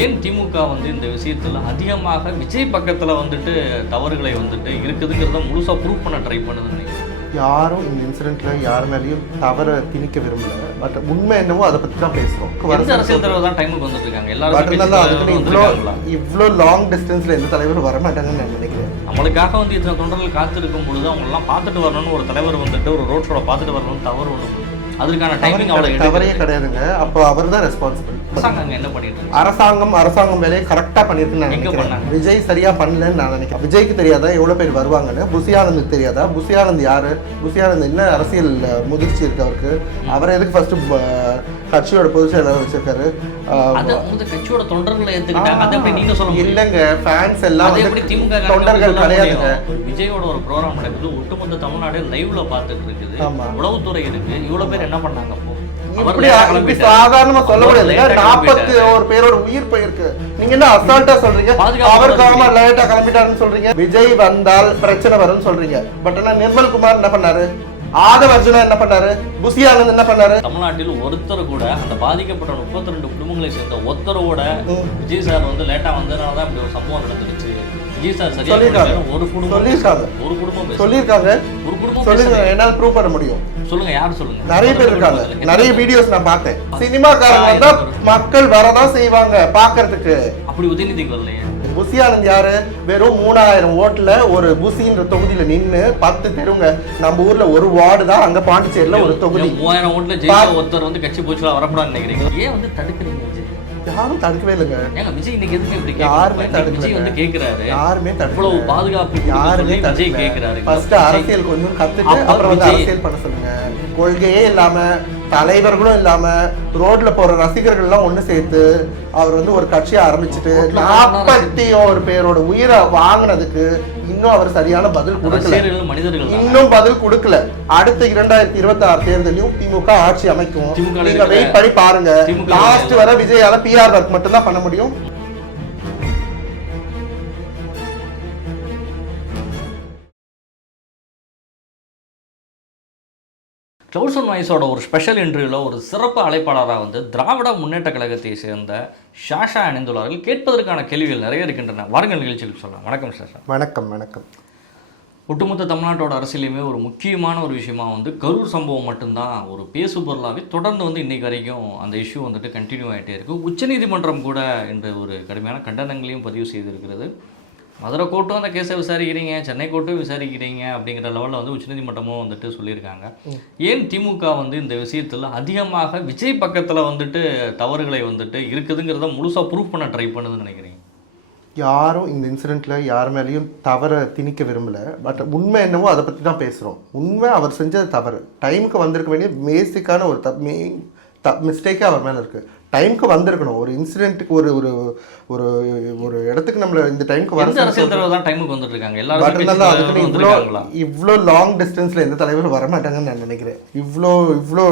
ஏன் திமுக வந்து இந்த விஷயத்தில் அதிகமாக விஜய் பக்கத்தில் வந்துட்டு தவறுகளை வந்துட்டு இருக்குதுங்கிறத முழுசாக ப்ரூவ் பண்ண ட்ரை பண்ணுதுன்னு யாரும் இந்த இன்சிடென்ட்ல யார் மேலேயும் தவற திணிக்க விரும்பல. பட் உண்மை என்னவோ அதை பற்றி தான் பேசுகிறோம். அரசியல் தலைவர் தான் டைமுக்கு வந்துட்டு இருக்காங்க எல்லாரும். இவ்வளோ லாங் டிஸ்டன்ஸ்ல எந்த தலைவரும் வரமாட்டாங்கன்னு நான் நினைக்கிறேன். நம்மளுக்காக வந்து இத்தனை தொண்டர்கள் காத்திருக்கும் பொழுது அவங்களெல்லாம் பார்த்துட்டு வரணும்னு ஒரு தலைவர் வந்துட்டு ஒரு ரோட் ஷோட பார்த்துட்டு வரணும்னு தவறு ஒன்று. அதுக்கான டைமிங் தவறையே கிடையாதுங்க. அப்போ அவர் தான் ரெஸ்பான்சிபிள். அரசாங்கம் என்ன பண்ணிட்டு அரசாங்கம் வேலையை கரெக்டாக பண்ணிருக்குன்னு நான் நினைக்கிறேன். விஜய் சரியா பண்ணலன்னு நான் நினைக்கிறேன். விஜய்க்கு தெரியாதா எவ்வளவு பேர் வருவாங்கன்னு? புசி ஆனந்துக்கு தெரியாதா? புசி ஆனந்த் யாரு? புசி ஆனந்த் என்ன அரசியல் முதிர்ச்சி இருக்கு அவருக்கு? அவரை எதுக்கு ஃபர்ஸ்ட் கட்சியோட பொதுச் செயலாளர் வச்சிருக்காரு? கட்சியோட தொண்டர்களை இல்லங்க, ஃபேன்ஸ் எல்லாம் தொண்டர்கள் கிடையாதுங்க. விஜயோட ஒரு ப்ரோக்ராம் நடக்குது, ஒட்டுமொத்த தமிழ்நாடு லைவ்ல பார்த்துட்டு இருக்குது. உளவுத்துறை இருக்கு, இவ்வளவு பேர் என்ன பண்ணாங்க? சாதாரணமா சொல்ல முடியாதுங்க. 41 பேரோட உயிர் போயிருக்கு. நீங்க என்ன அசால்ட்டா சொல்றீங்க? அவர் காமா லேட்டா கிளம்பிட்டாருன்னு சொல்றீங்க. விஜய் வந்தால் பிரச்சனை வரும்னு சொல்றீங்க. பட் ஆனா நிர்மல் குமார் என்ன பண்ணாரு? ஆதவ் அர்ஜுனா என்ன பண்ணாரு? புசி ஆனந்த் என்ன பண்ணாரு? தமிழ்நாட்டில் ஒருத்தர் கூட அந்த பாதிக்கப்பட்ட 32 குடும்பங்களை சேர்ந்த ஒருத்தரோட விஜய் சார் வந்து லேட்டா வந்ததுனாலதான் இப்படி ஒரு சம்பவம் நடந்துருச்சு. விஜய் சார் சரியா ஒரு குடும்பம் சொல்லியிருக்காங்க. என்னால ப்ரூவ் பண்ண முடியும். சொல்லுங்க, யார் சொல்லுங்க? நிறைய பேர் இருக்காங்க. நிறைய வீடியோஸ் நான் பார்த்தேன். சினிமாக்காரங்க வந்தா மக்கள் வரதான் செய்வாங்க பாக்குறதுக்கு. அப்படி உதயநிதிக்கு வரலையே. புசி ஆனந்த் யாரு? வெறும் 3000 ஓட்டுல ஒரு புசின்ற தொகுதியில நின்னு 10 தெருங்க. நம்ம ஊர்ல ஒரு வார்டு தான், அங்க பாண்டிச்சேரியில ஒரு தொகுதி. 3000 ஓட்டுல ஜெயிச்ச ஒருத்தர் வந்து கட்சி போச்சுலாம் வரக்கூடாதுன்னு நினைக்கிறீங்க. ஏன் வந்து தடுக்கிறீங்க? யாரும் தடுக்கவே இல்லைங்க. ஏங்க விஜய் இன்னைக்கு எதுவுமே இப்படி யாருமே தடுக்கல. விஜய் வந்து கேக்குறாரு, யாருமே இவ்வளவு பாதுகாப்பு யாருமே விஜய் கேக்குறாரு. ஃபர்ஸ்ட் அரசியல் கொஞ்சம் கத்துட்டு அப்புறம் வந்து அரசியல் பண்ண சொல்லுங்க. கொள்கையே இல்லாம, தலைவர்களும் இல்லாம, ரோட்ல போற ரசிகர்கள் எல்லாம் ஒண்ணு சேர்த்து அவர் வந்து ஒரு கட்சியை ஆரம்பிச்சுட்டு 41 பேரோட உயிரை வாங்கினதுக்கு இன்னும் அவர் சரியான பதில் கொடுக்கல. இன்னும் பதில் கொடுக்கல. அடுத்த 2026 தேர்தலையும் திமுக ஆட்சி அமைக்கும். நீங்க வெயிட் பண்ணி பாருங்க. லாஸ்ட் வர விஜயால பிஆர் ஒர்க் மட்டும் தான் பண்ண முடியும். கிளவுட்ஸ் அண்ட் வாய்ஸோட ஒரு ஸ்பெஷல் இன்டர்வியூவில் ஒரு சிறப்பு அழைப்பாளராக வந்து திராவிட முன்னேற்ற கழகத்தை சேர்ந்த ஷாஷா இணைந்துள்ளார்கள். கேட்பதற்கான கேள்விகள் நிறைய இருக்கின்றன. வாருங்கள் நிகழ்ச்சிக்கு சொல்லலாம். வணக்கம் ஷாஷா. வணக்கம். வணக்கம். ஒட்டுமொத்த தமிழ்நாட்டோட அரசியலுமே ஒரு முக்கியமான ஒரு விஷயமா வந்து கரூர் சம்பவம் மட்டும்தான் ஒரு பேசு பொருளாகவே தொடர்ந்து வந்து இன்றைக்கு வரைக்கும் அந்த இஷ்யூ வந்துட்டு கண்டினியூ ஆகிட்டே இருக்குது. உச்சநீதிமன்றம் கூட என்ற ஒரு கடுமையான கண்டனங்களையும் பதிவு செய்திருக்கிறது. மதுரை கோர்ட்டும் அந்த கேஸை விசாரிக்கிறீங்க, சென்னை கோர்ட்டும் விசாரிக்கிறீங்க அப்படிங்கிற லெவலில் வந்து உச்சநீதிமன்றமும் வந்துட்டு சொல்லியிருக்காங்க. ஏன் திமுக வந்து இந்த விஷயத்தில் அதிகமாக விஜய் பக்கத்தில் வந்துட்டு தவறுகளை வந்துட்டு இருக்குதுங்கிறத முழுசாக ப்ரூவ் பண்ண ட்ரை பண்ணுதுன்னு நினைக்கிறீங்க? யாரும் இந்த இன்சிடென்ட்ல யார் மேலேயும் தவற திணிக்க விரும்பல. பட் உண்மை என்னவோ அதை பற்றி தான் பேசுகிறோம். உண்மை அவர் செஞ்சது தவறு. டைமுக்கு வந்திருக்க வேண்டிய பேசிக்கான ஒரு மிஸ்டேக்கே அவர் மேலே இருக்குது. டைமுக்கு வந்திருக்கணும். ஒரு இன்சிடென்ட்டுக்கு ஒரு ஒரு ஒரு ஒரு இடத்துக்கு நம்மள இந்த டைமுக்கு வர அரசியல் தலைவர் தான் டைமுக்கு வந்துட்டு இருக்காங்க எல்லாரும். இவ்வளோ லாங் டிஸ்டன்ஸ்ல எந்த தலைவரும் வரமாட்டாங்கன்னு நான் நினைக்கிறேன். இவ்வளோ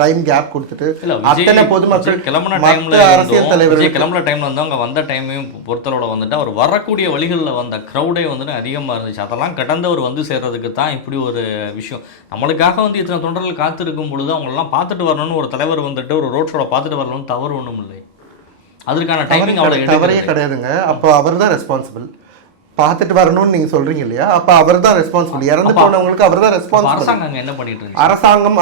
டைம் கேப் கொடுத்துட்டு அத்தனை பொதுமக்கள் கிளம்புன டைம்ல அரசியல் தலைவர் கிளம்புன டைம்ல வந்து அவங்க வந்த டைமையும் பொறுத்தளவுல வந்துட்டு அவர் வரக்கூடிய வழிகளில் வந்த க்ரௌடே வந்துட்டு அதிகமாக இருந்துச்சு. அதெல்லாம் கடந்து அவர் வந்து சேர்றதுக்கு தான் இப்படி ஒரு விஷயம். நம்மளுக்காக வந்து இத்தனை தொண்டர்கள் காத்திருக்கும் பொழுது அவங்களெல்லாம் பார்த்துட்டு வரணும்னு ஒரு தலைவர் வந்துட்டு ஒரு ரோட் ஷோட பார்த்துட்டு வரணும்னு தவறு ஒன்றும் இல்லை. அதற்கான டைமிங் தவறையே கிடையாதுங்க. அப்போ அவர் தான் ரெஸ்பான்சிபிள். பார்த்துட்டு வரணும்னு நீங்க சொல்றீங்க இல்லையா? அப்ப அவர் தான் ரெஸ்பான்சிபிள். இறந்து போனவங்களுக்கு அவர் தான் ரெஸ்பான்சிபிள். அரசாங்கம் என்ன பண்ணிட்டு இருக்கு?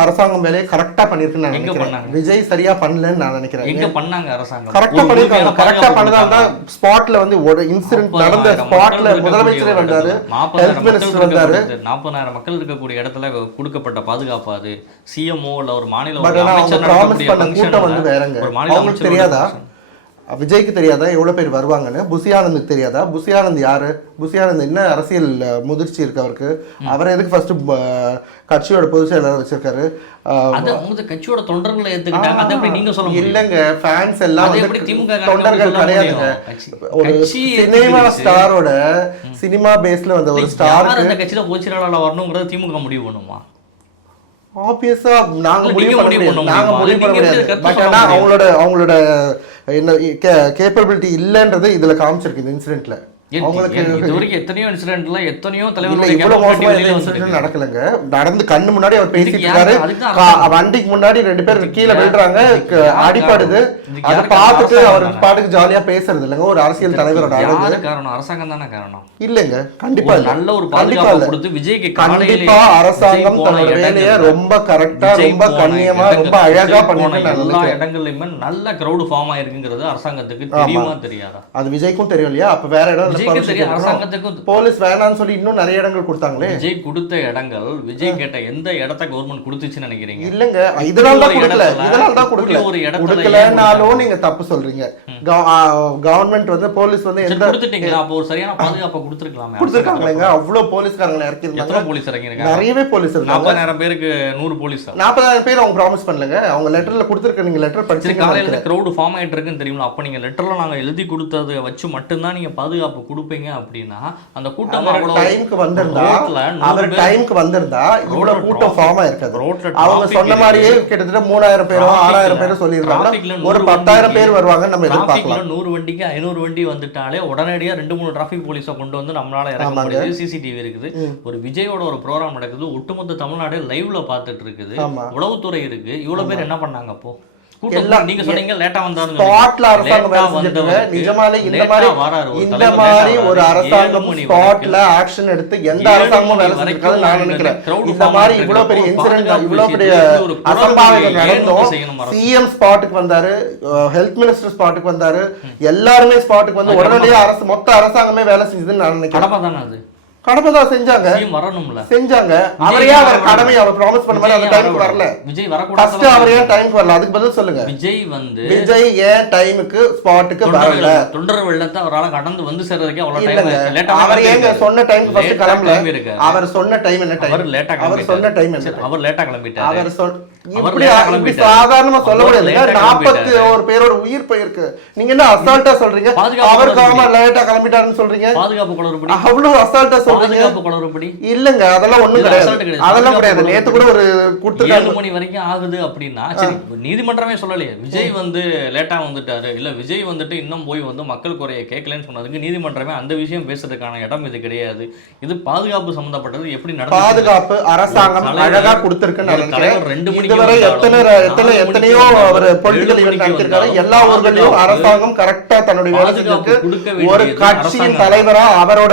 அரசாங்கம் வேலையை கரெக்டா பண்ணிருக்குன்னு நான் நினைக்கிறேன். விஜய் சரியா பண்ணலன்னு நான் நினைக்கிறேன். எங்க பண்ணாங்க அரசாங்கம்? கரெக்டா பண்ணிருக்காங்க. கரெக்டா பண்ணதால தான் ஸ்பாட்ல வந்து ஒரு இன்சிடென்ட் நடந்த ஸ்பாட்ல முதலமைச்சரே வந்தாரு, ஹெல்த் மினிஸ்டர் வந்தாரு. 40,000 மக்கள் இருக்கக்கூடிய இடத்துல கொடுக்கப்பட்ட பாதுகாப்பு அது சிஎம்ஓ இல்ல ஒரு மாநில அமைச்சர் ப்ராமிஸ் பண்ண கூட்டம் வந்து வேறங்க. அவங்களுக்கு தெரியாதா? விஜய்க்கு தெரியாதா எவ்வளவு பேர் வருவாங்கன்னு? புசி ஆனந்துக்கு தெரியாதா? புசி ஆனந்த் யாரு? புசி ஆனந்த் என்ன அரசியல் முதிர்ச்சி இருக்கு அவருக்கு? அவரை எதுக்கு ஃபர்ஸ்ட் கட்சியோட பொதுச் செயலாளர் வச்சிருக்காரு? கட்சியோட தொண்டர்களை ஏத்துக்கிட்டாங்க. அது எப்படி நீங்க சொல்ல? இல்லங்க, ஃபேன்ஸ் எல்லாம் தொண்டர்கள் கிடையாதுங்க. ஒரு சினிமா ஸ்டாரோட சினிமா பேஸ்ல வந்த ஒரு ஸ்டார் அந்த கட்சியில பொதுச் செயலாளர் வரணும்ங்கறத திமுக முடிவு பண்ணுமா? ஆப்வியஸா நாங்க முடிவு பண்ண முடியாது. பட் ஆனா அவங்களோட என்ன கேப்பபிலிட்டி இல்லைன்றது இதுல காமிச்சிருக்கு இந்த இன்சிடென்ட்ல. அவங்களுக்கு இது வரைக்கும் எத்தனையோ இன்சிடென்ட்ல எத்தனையோ இல்ல தலைவர்கள் இவ்வளவு மோசமா எந்த இன்சிடென்ட் நடக்கலங்க. நடந்து கண்ணு முன்னாடி அவர் பேசிட்டு இருக்காரு, வண்டிக்கு முன்னாடி 2 பேர் கீழே விழுறாங்க, அடிபடுது. அதை பார்த்துட்டு அவர் பாட்டுக்கு ஜாலியா பேசுறது இல்லைங்க ஒரு அரசியல் தலைவரோட அழகு. காரணம் அரசாங்கம் தானே காரணம் இல்லங்க. கண்டிப்பா நல்ல ஒரு பாதுகாப்பு கொடுத்து விஜய்க்கு கண்டிப்பா அரசாங்கம் தன்னோட வேலையை ரொம்ப கரெக்டா ரொம்ப கண்ணியமா ரொம்ப அழகா பண்ணிட்டு எல்லா இடங்கள்லயுமே நல்ல கிரவுட் ஃபார்ம் ஆயிருக்குங்கிறது அரசாங்கத்துக்கு தெரியுமா தெரியாதா? அது விஜய்க்கும் தெரியும் இல்லையா? அப்ப வேற இடம் தெரியும், அரசாங்கத்துக்கும் போலீஸ் வேணாம்னு சொல்லி இன்னும் நிறைய இடங்கள் கொடுத்தாங்களே. விஜய் கொடுத்த இடங்கள், விஜய் கேட்ட எந்த இடத்த கவர்மெண்ட் கொடுத்துச்சுன்னு நினைக்கிறீங்க? இல்லங்க, இதனால தான் கொடுக்கல, இதனால தான் கொடுக்கல. ஒரு இடத்துல கொடுக்கலனாலும் நீங்க தப்பு சொல்றீங்க. கவர்மெண்ட் வந்து போலீஸ் வந்து எந்த கொடுத்துட்டீங்களா? அப்போ ஒரு சரியான பாதுகாப்பை கொடுத்துருக்கலாமே. கொடுத்துருக்காங்களேங்க, அவ்வளவு போலீஸ்காரங்களை இறக்கி இருந்தாங்க. போலீஸ் இறங்கிருக்காங்க, நிறையவே போலீஸ் இருக்காங்க. 40,000 பேருக்கு 100 போலீஸ். 40,000 பேர் அவங்க ப்ராமிஸ் பண்ணலங்க. அவங்க லெட்டர்ல கொடுத்துருக்க, நீங்க லெட்டர் படிச்சு காலையில கிரவுட் ஃபார்ம் ஆயிட்டு இருக்குன்னு தெரியுமா? அப்ப நீங்க லெட்டர்ல நாங்க எழுதி கொடுத்ததை வச்சு மட்டும்தான் நீங்க பாதுகாப்பு கொடுப்பீங்க அப்படின்னா அந்த கூட்டம் டைம்க்கு வந்திருந்தா, அவர் டைம்க்கு வந்திருந்தா இவ்வளவு கூட்டம் ஃபார்ம் ஆயிருக்காது. அவங்க சொன்ன மாதிரியே கிட்டத்தட்ட 3,000 பேரோ 6,000 பேரோ சொல்லிருக்காங்க. ஒரு 10,000 பேர் வருவாங்க நம்ம எதிர்பார்க்கலாம். 100 வண்டிக்கு 500 வண்டி வந்துட்டாலே உடனடியா 2-3 டிராபிக் போலீஸை கொண்டு வந்து நம்மளால இறக்க முடியாது. சிசிடிவி இருக்குது. ஒரு விஜயோட ஒரு ப்ரோக்ராம் நடக்குது, ஒட்டுமொத்த தமிழ்நாடு லைவ்ல பாத்துட்டு இருக்குது, உளவுத்துறை இருக்கு. இவ்வளவு பேர் என்ன பண்ணாங்க? அப்போ நீங்க சொன்னீங்க லேட்டா வந்தாங்க. ஸ்பாட்ல அரசாங்கம் வேலை செஞ்சிருக்காங்க. நிஜமாலே இந்த மாதிரி ஒரு அரசாங்கம் ஸ்பாட்ல ஆக்ஷன் எடுத்து எந்த அரசாங்கமும் வேலை செஞ்சிருக்காது நான் நினைக்கிறேன். இந்த மாதிரி இவ்வளவு பெரிய இன்சிடென்ட், இவ்வளவு பெரிய அசம்பாவிதம் நடந்தும் சிஎம் ஸ்பாட்டுக்கு வந்தாரு, ஹெல்த் மினிஸ்டர் ஸ்பாட்டுக்கு வந்தாரு, எல்லாருமே ஸ்பாட்டுக்கு வந்து உடனடியே அரசு மொத்த அரசாங்கமே வேலை செஞ்சதுன்னு நான் நினைக்கிறேன். கடமை தான் செஞ்சாங்க, செஞ்சாங்க. அவரையே அவர் கடமை அவர் ப்ராமிஸ் பண்ண மாதிரி அந்த டைமுக்கு வரல. விஜய் வரக்கூடாது. அவர் ஏன் டைமுக்கு வரல? அதுக்கு பதில் சொல்லுங்க. விஜய் ஏன் டைமுக்கு ஸ்பாட்டுக்கு வரல? தொண்டர் வெள்ளத்தை அவரால் கடந்து வந்து சேர்றதுக்கே அவ்வளவு டைம். அவர் ஏங்க சொன்ன டைமுக்கு ஃபர்ஸ்ட் கிளம்பல. அவர் சொன்ன டைம் என்ன டைம்? அவர் சொன்ன டைம் என்ன? அவர் லேட்டா கிளம்பிட்டார். இப்படி சாதாரணமா சொல்ல முடியாது. 41 பேரோட உயிர் போயிருக்கு. நீங்க என்ன அசால்ட்டா சொல்றீங்க? அவர் காமா லேட்டா கிளம்பிட்டாருன்னு சொல்றீங்க. பாதுகாப்பு குளறுபடி அவ்வளவு அசால்ட்டா இல்லங்க. அதெல்லாம் ஒண்ணும் கிடையாது. அதெல்லாம் கிடையாது. நேத்து கூட ஒரு 7 மணி வரைக்கும் ஆகுது அப்படின்னா சரி, நீதிமன்றமே சொல்லலையே விஜய் வந்து லேட்டா வந்துட்டாரு, இல்ல விஜய் வந்துட்டு இன்னும் போய் வந்து மக்கள் குறைய கேட்கலன்னு சொன்னதுக்கு நீதிமன்றமே அந்த விஷயம் பேசுறதுக்கான இடம் இது கிடையாது. இது பாதுகாப்பு சம்பந்தப்பட்டது. எப்படி நடக்கும்? பாதுகாப்பு அரசாங்கம் அழகா கொடுத்திருக்குன்னு நினைக்கிறேன். 2 மணிக்கு இதுவரை எத்தனையோ அவர் பொலிட்டிக்கல் ஈவென்ட் நடத்திருக்காரு. எல்லா ஊர்களிலும் அரசாங்கம் கரெக்டா தன்னுடைய வேலை செஞ்சிருக்கு. ஒரு கட்சியின் தலைவரா அவரோட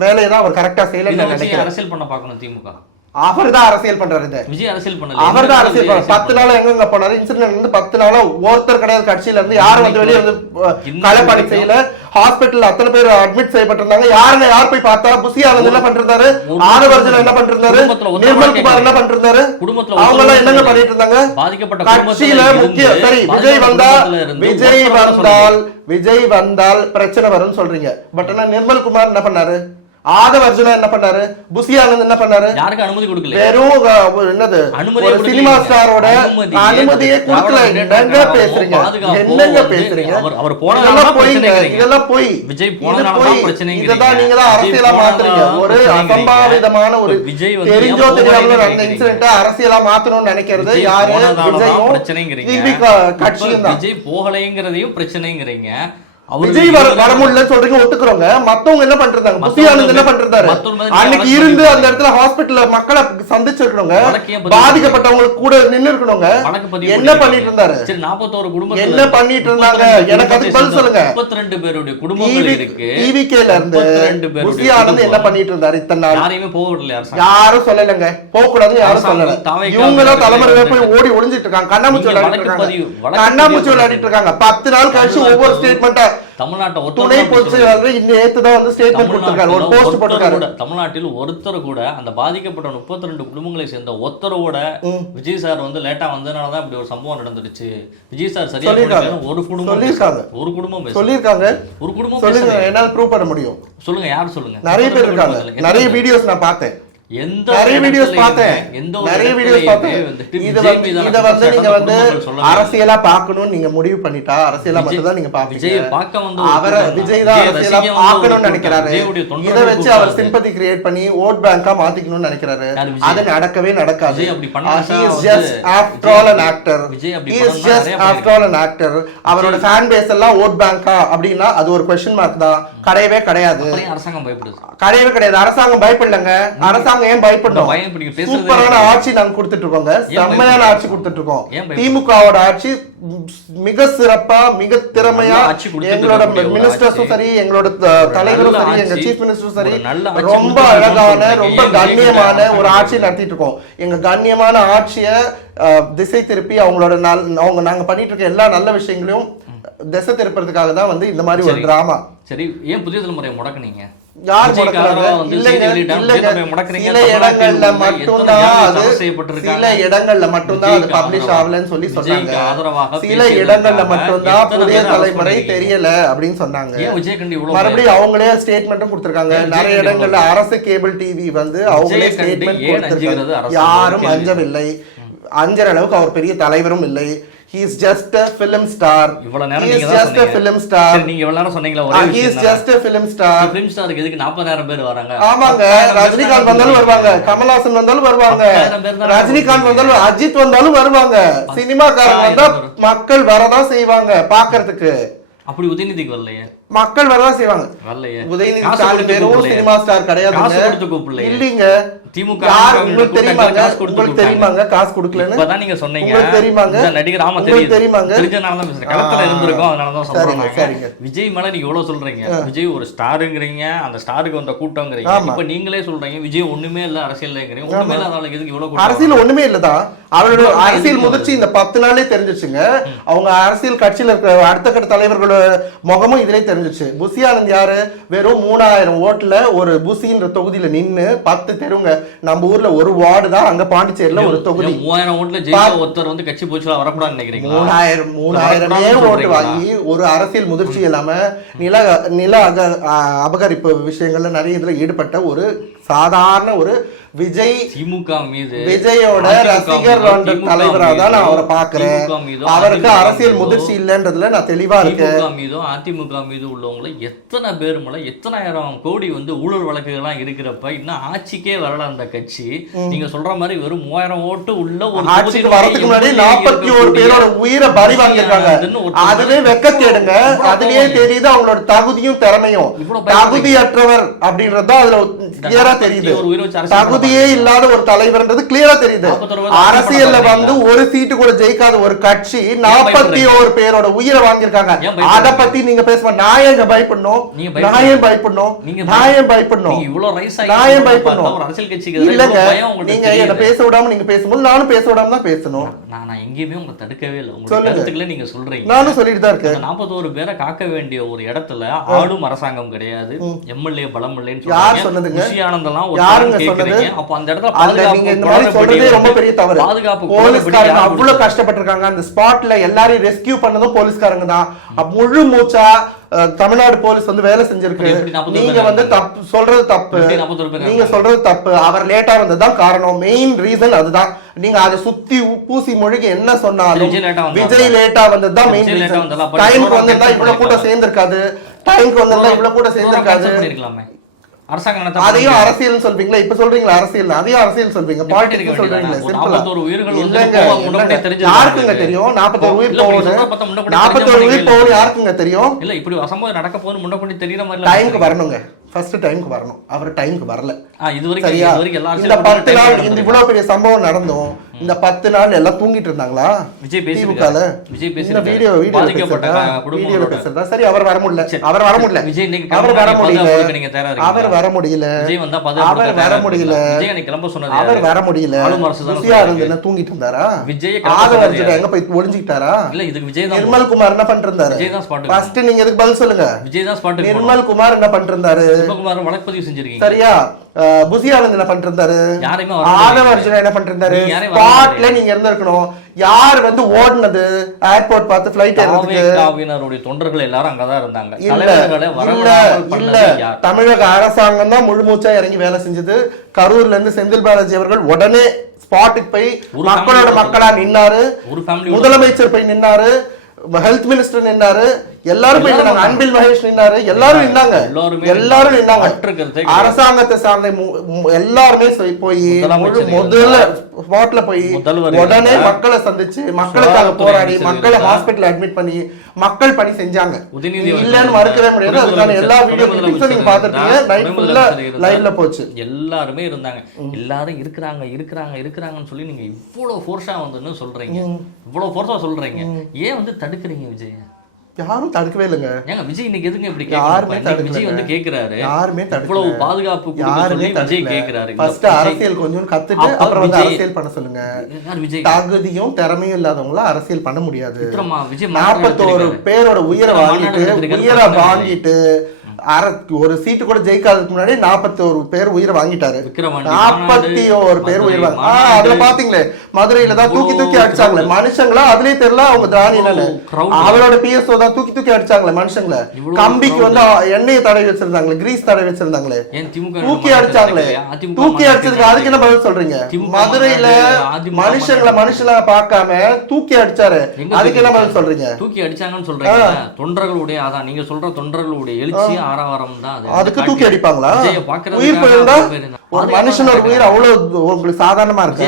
வேலையை தான் அவர் கரெக்டா செய்யல நினைக்கிறேன். அரசியல் பண்ண பார்க்கணும் திமுக. அவர் தான் அரசியல் பண்றாரு. விஜய் அரசியல் பண்ணல, அவர் தான் அரசியல் பண்றாரு. 10 நாளா எங்க போனாரு? இன்சிடென்ட் வந்து 10 நாளா ஒருத்தர் கிடையாது கட்சியில இருந்து. யாரும் வந்து வெளியே வந்து களப்பணி செய்யல. ஹாஸ்பிட்டல் அத்தனை பேர் அட்மிட் செய்யப்பட்டிருந்தாங்க. யார் போய் பார்த்தா? புசி ஆனந்த் என்ன பண்றாரு? ஆனவர்ஜன் என்ன பண்றாரு? நிர்மல் குமார் என்ன பண்றாரு? அவங்க எல்லாம் என்னங்க பண்ணிட்டு இருந்தாங்க? கட்சியில முக்கிய சரி விஜய் வந்தால் பிரச்சனை வரும்னு சொல்றீங்க. பட் ஆனா நிர்மல் குமார் என்ன பண்ணாரு? ஆதவர்ஜுனா என்ன பண்ணாரு? புசி ஆனந்த் என்ன பண்ணாரு? யாருக்கு அனுமதி கொடுக்கல. வெறும் என்னது ஒரு சினிமா ஸ்டாரோட அனுமதியே கொடுக்கல. என்னங்க பேசுறீங்க? என்னங்க பேசுறீங்க? அவர் போனதெல்லாம் பிரச்சனை. இதெல்லாம் போய் விஜய் போனதனால தான் பிரச்சனை. இததான் நீங்க தான் அரசியலா மாத்துறீங்க. ஒரு அசம்பாவிதமான ஒரு தெரிஞ்சோ தெரியாமலோ அந்த இன்சிடென்ட் அரசியலா மாத்தணும்னு நினைக்கிறது யாரு? விஜயும் பிரச்சனைங்கிறீங்க, கட்சியும் தான். விஜய் போகலைங்கிறதையும் பிரச்சனைங்கிறீங்க. விஜய் வர முடியல சொல்றீங்க, ஒத்துக்குறோங்க. மத்தவங்க என்ன பண்றாங்க? புசி ஆனந்த் என்ன பண்றாரு? அன்னைக்கு இருந்து அந்த இடத்துல ஹாஸ்பிட்டல்ல மக்களை சந்திச்சிருக்கணுங்க, பாதிக்கப்பட்டவங்களுக்கு கூட நின்னு இருக்கணுங்க. என்ன பண்ணிட்டு இருந்தாரு? சரி, 41 குடும்பம் என்ன பண்ணிட்டு இருந்தாங்க? எனக்கு அதுக்கு பதில் சொல்லுங்க. 32 பேருடைய குடும்பங்கள் இருக்கு. ஈவிகேல இருந்து புசி ஆனந்த் என்ன பண்ணிட்டு இருந்தாரு இத்தனை நாள்? யாரையுமே போக விடல. யாரும் சொல்லலங்க, போக கூடாதுன்னு யாரும் சொல்லல. இவங்க தான் தலைமுறை போய் ஓடி ஒளிஞ்சிட்டு இருக்காங்க, கண்ணாமூச்சி விளையாடிட்டு இருக்காங்க. 10 நாள் கழிச்சு ஒவ்வொரு ஸ்டேட்மெண்ட்டா தமிழ்நாட்டில் ஒருத்தர் கூட அந்த பாதிக்கப்பட்ட 32 குடும்பங்களை சேர்ந்த ஒருத்தரோட விஜய் சார் வந்து லேட்டா வந்ததுனாலதான் இப்படி ஒரு சம்பவம் நடந்துருச்சு. விஜய் சார் சரியா ஒரு குடும்பம் சொல்லிருக்காங்க. என்னால ப்ரூவ் பண்ண முடியும். சொல்லுங்க, யார் சொல்லுங்க? நிறைய பேர் இருக்காங்க, நிறைய வீடியோஸ் நான் பார்த்தேன். எந்த நிறைய வீடியோஸ் பார்த்தேன், நிறைய வீடியோஸ் பார்த்தேன். இத வந்து நீங்க வந்து அரசியலா பார்க்கணும்னு நீங்க முடிவு பண்ணிட்டா அரசியலா மட்டும் தான் நீங்க பாப்பீங்க. அவரை விஜய் தான் அரசியலா பார்க்கணும்னு நினைக்கிறாரு. இத வச்சு அவர் சிம்பத்தி கிரியேட் பண்ணி ஓட் பேங்கா மாத்திக்கணும்னு நினைக்கிறாரு. அது நடக்கவே நடக்காது. He is just after all an actor. He is just after all an actor. அவரோட ஃபேன் பேஸ் எல்லாம் ஓட் பேங்கா அப்படின்னா அது ஒரு क्वेश्चन மார்க் தான். கிடையவே கிடையாது. அரசாங்கம் பயப்படுது. கிடையவே கிடையாது. அரசாங்கம் பயப்படலங்க. அரசாங்கம் ஏன் பயப்படணும்? சூப்பரான ஆட்சி நாங்க கொடுத்துட்டு இருக்கோங்க. செம்மையான ஆட்சி கொடுத்துட்டு இருக்கோம். திமுகவோட ஆட்சி மிக சிறப்பா மிக திறமையா எங்களோட மினிஸ்டர்ஸும் சரி, எங்களோட தலைவரும் சரி, எங்க சீஃப் மினிஸ்டரும் சரி ரொம்ப அழகான ரொம்ப கண்ணியமான ஒரு ஆட்சி நடத்திட்டு இருக்கோம். எங்க கண்ணியமான ஆட்சியை திசை திருப்பி அவங்களோட நாங்க பண்ணிட்டு இருக்க எல்லா நல்ல விஷயங்களையும் திசை திருப்பறதுக்காக தான் வந்து இந்த மாதிரி ஒரு டிராமா. சரி, ஏன் புதிய தலைமுறையை முடக்குனீங்க? யார் முடக்குறாங்க? இல்லங்க சில இடங்கள்ல மட்டும்தான் அது பப்ளிஷ் ஆகலன்னு சொல்லி சொன்னாங்க. சில இடங்கள்ல மட்டும்தான் புதிய தலைமுறை தெரியல அப்படின்னு சொன்னாங்க. மறுபடியும் அவங்களே ஸ்டேட்மெண்ட்டும் கொடுத்திருக்காங்க. நிறைய இடங்கள்ல அரசு கேபிள் டிவி வந்து அவங்களே ஸ்டேட்மெண்ட் கொடுத்திருக்காங்க. யாரும் அஞ்சவில்லை. அஞ்சற அளவுக்கு அவர் பெரிய தலைவரும் இல்லை. He is just a film star. He is just a film star. நீங்க இவ்வளவு நேரம் சொன்னீங்களா ஒரே விஷயம். He is just a film star. film starக்கு எதுக்கு 40000 பேர் வராங்க? ஆமாங்க, ரஜினிகாந்த் வந்தாலும் வருவாங்க, கமல்ஹாசன் வந்தாலும் வருவாங்க, ரஜினிகாந்த் வந்தாலும் அஜித் வந்தாலும் வருவாங்க. சினிமாக்காரங்க வந்தா மக்கள் வரதான் செய்வாங்க பாக்குறதுக்கு. அப்படி உதயநிதிக்கு வரலையே? மக்கள் வரதான் செய்வாங்க. வரலையே. உதயநிதி ஸ்டார் வெறும் சினிமா ஸ்டார் கிடையாதுங்க. இல்லீங்க. திமுக உங்களுக்கு தெரியுமாங்க காசு கொடுக்கலன்னு? இப்பதான் நீங்க சொன்னீங்க. உங்களுக்கு தெரியுமாங்க நடிகர்? ஆமா தெரியுமாங்க. தெரிஞ்சனால தான் பேசுறேன். களத்துல இருந்திருக்கோம், அதனால தான் சொல்றேன். விஜய் மேல நீங்க எவ்வளவு சொல்றீங்க? விஜய் ஒரு ஸ்டாருங்கறீங்க, அந்த ஸ்டாருக்கு வந்த கூட்டம்ங்கறீங்க. இப்ப நீங்களே சொல்றீங்க விஜய் ஒண்ணுமே இல்ல அரசியல்ங்கறீங்க. ஒண்ணுமே இல்ல, அதனால எதுக்கு இவ்வளவு கூட்டம்? அரசியல் ஒண்ணுமே இல்லதான். அவரோட அரசியல் முதிர்ச்சி இந்த 10 நாளே தெரிஞ்சிச்சுங்க. அவங்க அரசியல் கட்சியில இருக்கிற அடுத்த கட்ட தலைவர்களோட முகமும் இதுலயே தெரிஞ்சிச்சு. புசி ஆனந்த் யாரு? வெறும் 3000 ஓட்டுல ஒரு புசின்ற தொகுதியில நின்னு 10 தெருங்க. நம்ம ஊர்ல ஒரு வார்டு தான், அங்க பாண்டிச்சேரியில ஒரு தொகுதி. 3000 ஓட்டுல ஜெயிச்ச ஒருத்தர் வந்து கட்சி போச்சுல வரக்கூடாதுன்னு நினைக்கிறீங்களா? 3000 ஓட்டு வாங்கி ஒரு அரசியல் முதிர்ச்சி இல்லாம நில அபகரிப்பு விஷயங்கள்ல நிறைய இதுல ஈடுபட்ட ஒரு சாதாரண ஒரு விஜய் திமுக மீது விஜயோட ரசிகர் தலைவராக தான் நான் அவரை பாக்குறேன். அவருக்கு அரசியல் முதிர்ச்சி இல்லன்றதுல நான் தெளிவா இருக்கேன். திமுக மீதும் அதிமுக மீது உள்ளவங்களை எத்தனை பேர் மேல எத்தனாயிரம் கோடி வந்து ஊழல் வழக்குகள்லாம் இருக்கிறப்ப இன்னும் ஆட்சிக்கே வரல அந்த கட்சி. நீங்க சொல்ற மாதிரி வெறும் 3000 ஓட்டு உள்ள ஒரு ஆட்சிக்கு வரதுக்கு முன்னாடி 41 பேரோட உயிரை பலி வாங்கியிருக்காங்க. அதுவே வெக்க கேடுங்க. அதுலயே தெரியுது அவங்களோட தகுதியும் திறமையும். தகுதியற்றவர் அப்படின்றது அதுல கிளியரா தெரியுது. தகுதியே இல்லாத ஒரு தலைவர்ன்றது கிளியரா தெரியுது. அரசியல்ல வந்து ஒரு சீட்டு கூட ஜெயிக்காத ஒரு கட்சி 41 பேரோட உயிரை வாங்கியிருக்காங்க. அத பத்தி நீங்க பேச நான் ஏன் பயப்படணும்? நான் ஏன் பயப்படணும்? நான் ஏன் பயப்படணும்? நான் ஏன் பயப்படணும்? இல்லங்க, நீங்க என்ன பேச விடாம நீங்க பேசும்போது நானும் பேச விடாம தான் பேசணும். நான் எங்கேயுமே உங்களை தடுக்கவே இல்லை. உங்க நீங்க சொல்றீங்க, நானும் சொல்லிட்டு தான் இருக்கேன். 41 பேரை காக்க வேண்டிய ஒரு இடத்துல ஆளும் அரசாங்கம் கிடையாது, எம்எல்ஏ பலம் இல்லைன்னு யார் சொன்னதுங்க? ஆனந்தெல்லாம் யாருங்க சொன்னது? அப்ப அந்த இடத்துல நீங்க இந்த மாதிரி சொல்றதே ரொம்ப பெரிய தவறு. போலீஸ்காரங்க அவ்வளவு கஷ்டப்பட்டிருக்காங்க. அந்த ஸ்பாட்ல எல்லாரையும் ரெஸ்கியூ பண்ணதும் போலீஸ்காரங்க தான். முழு மூச்சா தமிழ்நாடு போலீஸ் வந்து வேலை செஞ்சிருக்கு. நீங்க வந்து தப்பு சொல்றது தப்பு. நீங்க சொல்றது தப்பு. அவர் லேட்டா வந்ததுதான் காரணம். மெயின் ரீசன் அதுதான். நீங்க அதை சுத்தி பூசி மொழிக்கு என்ன சொன்னாலும் விஜய் லேட்டா வந்ததுதான் மெயின் ரீசன். டைமுக்கு வந்தா இவ்வளவு கூட்டம் சேர்ந்திருக்காது. டைமுக்கு வந்தா இவ்வளவு கூட்டம் சேர்ந்திருக்காது. அதையும் அரசியல் சொல்றீங்களா? இப்ப சொல்றீங்களா அரசியல்? அதையும் அரசியல் சொல்றீங்க, பாலிடிக்ஸ் சொல்றீங்களா? யாருக்குங்க தெரியும் 41 உயிர் போகணும்? 41 உயிர் போகணும் யாருக்குங்க தெரியும்? இல்ல இப்படி அசம்பவம் நடக்க போகுது முன்னே தெரியற மாதிரி டைமுக்கு வரணுங்க. ஃபர்ஸ்ட் டைமுக்கு வரணும். அவர் டைமுக்கு வரல. இதுவரைக்கும் இந்த 10 நாள் இந்த இவ்வளவு பெரிய சம்பவம் நடந்தும் இந்த 10 நாள் எல்லாம் தூங்கிட்டு இருந்தாங்களா? விஜய் பேசி இந்த வீடியோ பேசுறதா? சரி, அவர் வர முடியல. அவர் வர முடியல. அவர் வர முடியல. அவர் வர முடியல. அவர் வர முடியல. அவர் வர முடியல. தூங்கிட்டு இருந்தாரா? ஆதவர்ஜிட்ட எங்க போய் ஒளிஞ்சுக்கிட்டாரா? இல்ல இதுக்கு விஜய் தான். நிர்மல் குமார் என்ன பண்ணிட்டு இருந்தாரு? விஜய் தான் ஸ்பாட். ஃபர்ஸ்ட் நீங்க எதுக்கு பதில் சொல்லுங்க. விஜய் தான் ஸ்பாட். நிர்மல் குமார் என்ன பண்ணிட்டு இருந்தாரு? நிர்மல் குமார் வழக்கு பதிவு செஞ்சிருக்கீங்க. சரியா? புசி ஆனந்த் என்ன பண்ணிட்டு இருந்தாரு, யாரையுமே ஆதவ அர்ஜுனா என்ன பண்ணிட்டு இருந்தாரு, ஸ்பாட்ல நீங்க இருந்திருக்கணும். யார் வந்து ஓடுனது ஏர்போர்ட் பார்த்து ஃளைட் ஏறதுக்கு? தொண்டர்கள் எல்லாரும் அங்கதான் இருந்தாங்க. இல்ல தமிழக அரசாங்கம் தான் முழுமூச்சா இறங்கி வேலை செஞ்சது. கரூர்ல இருந்து செந்தில் பாலாஜி அவர்கள் உடனே ஸ்பாட்டுக்கு போய் மக்களோட மக்களா நின்னாரு, முதலமைச்சர் போய் நின்னாரு, ஹெல்த் மினிஸ்டர் நின்னாரு, எல்லாரும் போய் நின்னாங்க, அன்பில் மகேஷ் நின்னாரு, எல்லாரும் நின்னாங்க. அரசாங்கத்தை சார்ந்த எல்லாருமே போய் முதல்ல ஸ்பாட்ல போய் உடனே மக்களை சந்திச்சு மக்களுக்காக போராடி மக்களை ஹாஸ்பிட்டல் அட்மிட் பண்ணி மக்கள் பணி செஞ்சாங்க. இல்லன்னு மறுக்கவே முடியாது. அதுக்கான எல்லா வீடியோ கிளிப்ஸும் நீங்க பாத்துட்டீங்க. நைட் ஃபுல்லா லைவ்ல போச்சு. எல்லாருமே இருந்தாங்க. எல்லாரும் இருக்கிறாங்கன்னு சொல்லி நீங்க இவ்வளவு ஃபோர்ஸா வந்து சொல்றீங்க, இவ்வளவு ஃபோர்ஸா சொல்றீங்க. ஏன் வந்து தடுக்கிறீங்க விஜய்? யாரும் தடுக்கவே இல்லைங்க. ஏங்க விஜய் இன்னைக்கு எதுங்க இப்படி கேக்குறாரு? விஜய் வந்து கேக்குறாரு, யாருமே இவ்வளவு பாதுகாப்பு கொடுக்கறதுல விஜய் கேக்குறாரு. ஃபர்ஸ்ட் அரசியல் கொஞ்சம் கத்துட்டு அப்புறம் வந்து அரசியல் பண்ண சொல்லுங்க. விஜய் தகுதியும் திறமையும் இல்லாதவங்கள அரசியல் பண்ண முடியாது. விஜய் 41 பேரோட உயிரை வாங்கிட்டு ஒரு சீட்டு கூட ஜெயிக்காததுக்கு முன்னாடி 41 பேர் உயிரை வாங்கிட்டாரு. 41 பேர் உயிர் வாங்க. அதுல பாத்தீங்களே மதுரையில தான் தூக்கி அடிச்சாங்களே மனுஷங்களா, அதுலயே தெரியல அவங்க திராணியில அவரோட பிஎஸ்ஓ தான் தூக்கி அடிச்சாங்களே மனுஷங்கள. கம்பிக்கு வந்து எண்ணெயை தடவி வச்சிருந்தாங்களே, கிரீஸ் தடவி வச்சிருந்தாங்களே, தூக்கி அடிச்சாங்களே. தூக்கி அடிச்சதுக்கு அதுக்கு என்ன பதில் சொல்றீங்க? மதுரையில மனுஷங்கள பார்க்காம தூக்கி அடிச்சாரு, அதுக்கு என்ன பதில் சொல்றீங்க? தூக்கி அடிச்சாங்கன்னு சொல்றீங்க. தொண்டர்களுடைய அதான் நீங்க சொல்ற தொண்டர்களுடைய எழுச்சி அதுக்கு தூக்கி அடிப்பாங்களா? உயிர் போயிருந்தா ஒரு மனுஷனோட உயிர் அவ்வளவு உங்களுக்கு சாதாரணமா இருக்கு?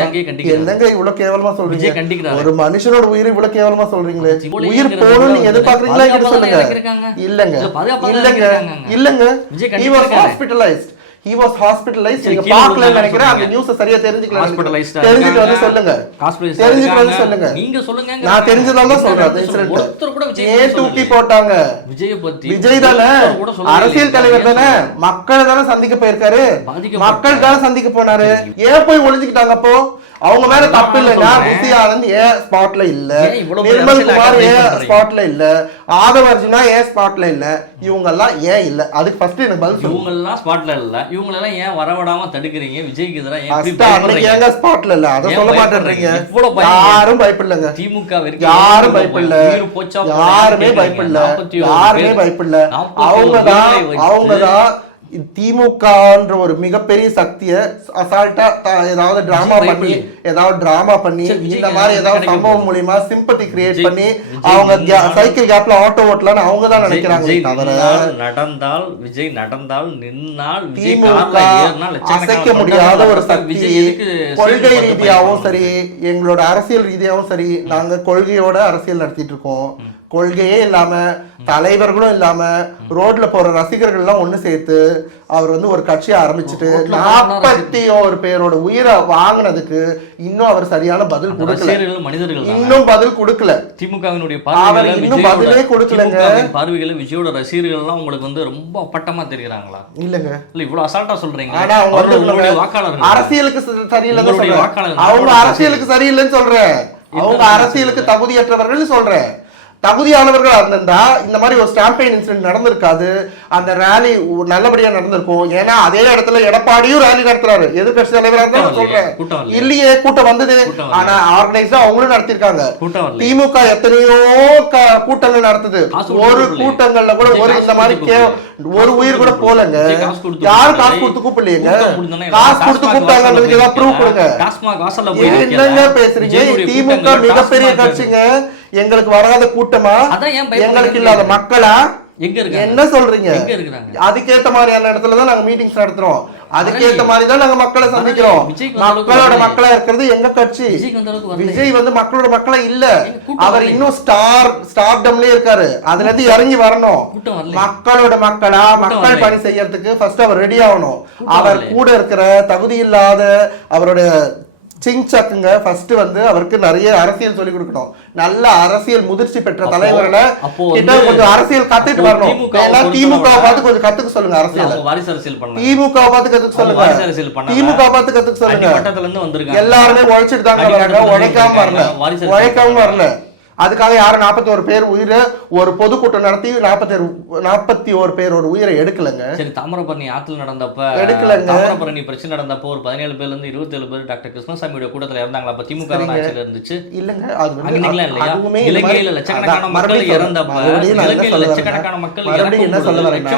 என்னங்க இவ்வளவு கேவலமா சொல்றீங்க? ஒரு மனுஷனோட உயிர் இவ்வளவு கேவலமா சொல்றீங்க? உயிர் போகணும் நீங்க எதிர்பார்க்கறீங்களா? சொல்லுங்க. இல்லங்க he was hospitalized. He was hospitalized. நீங்க பார்க்கலன்னு நினைக்கிறேன். அந்த நியூஸ் சரியா தெரிஞ்சுக்கல. தெரிஞ்சிட்டு வந்து சொல்லுங்க. தெரிஞ்சிட்டு வந்து சொல்லுங்க. நீங்க சொல்லுங்க. நான் தெரிஞ்சதால தான் சொல்றேன். இன்சிடென்ட் ஒருத்தர் கூட விஜய் ஏன் தூக்கி போட்டாங்க? விஜய் தானே அரசியல் தலைவர் தானே, மக்களை தானே சந்திக்க போயிருக்காரு, மக்கள் தானே சந்திக்க போனாரு. ஏன் போய் ஒளிஞ்சுக்கிட்டாங்க? அப்போ அவங்க மேல தப்பு இல்லைன்னா புசி ஆனந்த் ஏன் ஸ்பாட்ல இல்ல, நிர்மல் குமார் ஏன் ஸ்பாட்ல இல்ல, ஆதவ அர்ஜுனா ஏன் ஸ்பாட்ல இல்ல, இவங்க எல்லாம் ஏன் இல்ல? அதுக்கு ஃபர்ஸ்ட் எனக்கு பதில் சொல்லுங்க. இவங்க எல்லாம் ஸ்பாட்ல இல்ல, இவங்க எல்லாம் ஏன் வரவிடாம தடுக்கிறீங்க? விஜய்க்கு எதிரா ஏங்க ஸ்பாட்ல இல்ல? அத சொல்ல மாட்டேன்றீங்க. யாரும் பயப்படலங்க. திமுக யாரும் பயப்படல, யாருமே பயப்படல, யாருமே பயப்படல. அவங்கதான் திமுகன்ற ஒரு மிகப்பெரிய சக்தியை அசால்ட்டா ஏதாவது டிராமா பண்ணி இந்த மாதிரி ஏதாவது சம்பவம் மூலியமா சிம்பத்தி கிரியேட் பண்ணி அவங்க சைக்கிள் கேப்ல ஆட்டோ ஓட்டலான்னு அவங்க தான் நினைக்கிறாங்க. நடந்தால் விஜய் நடந்தால் நின்னால் திமுக அசைக்க முடியாத ஒரு சக்தி. கொள்கை ரீதியாகவும் சரி, எங்களோட அரசியல் ரீதியாகவும் சரி, நாங்க கொள்கையோட அரசியல் நடத்திட்டு இருக்கோம். கொள்கையே இல்லாம தலைவர்களும் இல்லாம ரோட்ல போற ரசிகர்கள் எல்லாம் ஒண்ணு சேர்த்து அவர் வந்து ஒரு கட்சியை ஆரம்பிச்சுட்டு 41 பேரோட உயிரை வாங்கினதுக்கு இன்னும் அவர் சரியான பதில் கொடுக்கல. இன்னும் பதில் கொடுக்கல. திமுகவினுடைய இன்னும் பதிலே கொடுக்கலங்க. பார்வைகளை விஜயோட ரசிகர்கள் எல்லாம் உங்களுக்கு வந்து ரொம்ப அப்பட்டமா தெரியுறாங்களா? இல்லங்க, இல்ல இவ்வளவு அசால்ட்டா சொல்றீங்க. ஆனா அவங்க வாக்காளர்கள் அரசியலுக்கு சரியில்லைன்னு சொல்றேன். அவங்க அரசியலுக்கு சரியில்லைன்னு சொல்றேன். அவங்க அரசியலுக்கு தகுதியற்றவர்கள் சொல்றேன். தகுதியானவர்கள் இருந்தா இந்த மாதிரி ஒரு ஸ்டாம்பெயின் இன்சிடென்ட் நடந்திருக்காது. அந்த ரேலி நல்லபடியா நடந்திருக்கும். ஏன்னா அதே இடத்துல எடப்பாடியும் ரேலி நடத்துறாரு, எதிர்கட்சி தலைவரா இருந்தா சொல்றேன். இல்லையே, கூட்டம் வந்தது. ஆனா ஆர்கனைஸ்டா அவங்களும் நடத்திருக்காங்க. திமுக எத்தனையோ கூட்டங்கள் நடத்துது. ஒரு கூட்டங்கள்ல கூட ஒரு இந்த மாதிரி ஒரு உயிர் கூட போலங்க. யாரும் காசு கொடுத்து கூப்பிடலையங்க. காசு கொடுத்து கூப்பிட்டாங்க ஏதாவது ப்ரூவ் கொடுங்க. என்னங்க பேசுறீங்க? திமுக மிகப்பெரிய கட்சிங்க. எங்களுக்கு வராத கூட்டமா, எங்களுக்கு இல்லாத மக்களா? என்ன சொல்றீங்க? அதுக்கேத்த மாதிரியான இடத்துலதான் நாங்க மீட்டிங்ஸ் நடத்துறோம். அதுக்கேத்த மாதிரி தான் நாங்க மக்களை சந்திக்கிறோம். மக்களோட மக்களா இருக்கிறது எங்க கட்சி. விஜய் வந்து மக்களோட மக்களா இல்ல, அவர் இன்னும் ஸ்டார்டம்லயே இருக்காரு. அதுல இருந்து இறங்கி வரணும். மக்களோட மக்களா மக்கள் பணி செய்யறதுக்கு ஃபர்ஸ்ட் அவர் ரெடி ஆகணும். அவர் கூட இருக்கிற தகுதி இல்லாத அவரோட சிங்சக்குங்க ஃபர்ஸ்ட் வந்து அவருக்கு நிறைய அரசியல் சொல்லி கொடுக்கணும். நல்ல அரசியல் முதிர்ச்சி பெற்ற தலைவர்களை கிட்ட கொஞ்சம் அரசியல் கத்துட்டு வரணும். திமுக பார்த்து கொஞ்சம் கத்துக்க சொல்லுங்க. அரசியல் திமுக பார்த்து கத்துக்க சொல்லுங்க. திமுக பார்த்து கத்துக்க சொல்லுங்க. எல்லாருமே உழைச்சிட்டு தாங்க வராங்க, உழைக்காம வரல. அதுக்காக யாரும் 41 பேர் உயிரை ஒரு பொதுக்கூட்டம் நடத்தி 41 பேரோட உயிரை எடுக்கலங்க. சரி, தாமிரபரணி ஆத்துல நடந்தப்ப எடுக்கலங்க. தாமிரபரணி பிரச்சனை நடந்தப்போ ஒரு 17 பேர்ல இருந்து 27 பேர் டாக்டர் கிருஷ்ணசாமியோட கூட்டத்துல இறந்தாங்களா? அப்ப திமுக ஆட்சியில இருந்துச்சு இல்லங்க. அது வந்து இல்லையா? இலங்கையில லட்சக்கணக்கான மக்கள் இறந்தப்ப, இலங்கையில லட்சக்கணக்கான மக்கள் மறுபடியும் என்ன சொல்ல வரேன்னா,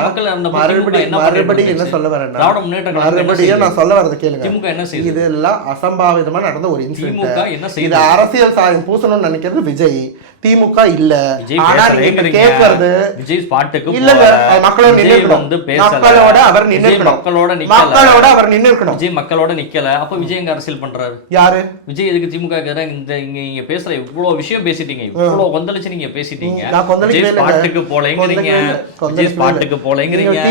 மறுபடியும் என்ன சொல்ல வரேன்னா, திராவிட முன்னேற்ற மறுபடியும் நான் சொல்ல வரது கேளுங்க. திமுக என்ன செய்யுது? இதெல்லாம் அசம்பாவிதமா நடந்த ஒரு இன்சிடென்ட். திமுக என்ன செய்யுது? இது அரசியல் சாயம் பூசணும்னு நினைக்கிறது விஜய், திமுக இல்ல. விஜய் ஆனா நீங்க கேக்குறது விஜய் ஸ்பாட்டுக்கு இல்லங்க. மக்களோட நின்னுக்கணும், மக்களோட அவர் நின்னுக்கணும், மக்களோட அவர் நின்னுக்கணும். விஜய் மக்களோட நிக்கல. அப்ப விஜய் எங்க அரசியல் பண்றாரு? யாரு விஜய்? எதுக்கு திமுக இந்த இங்க பேசுற இவ்வளவு விஷயம் பேசிட்டீங்க, இவ்வளவு கொந்தளிச்சு நீங்க பேசிட்டீங்க. விஜய் ஸ்பாட்டுக்கு போலங்கறீங்க, விஜய் ஸ்பாட்டுக்கு போலங்கறீங்க.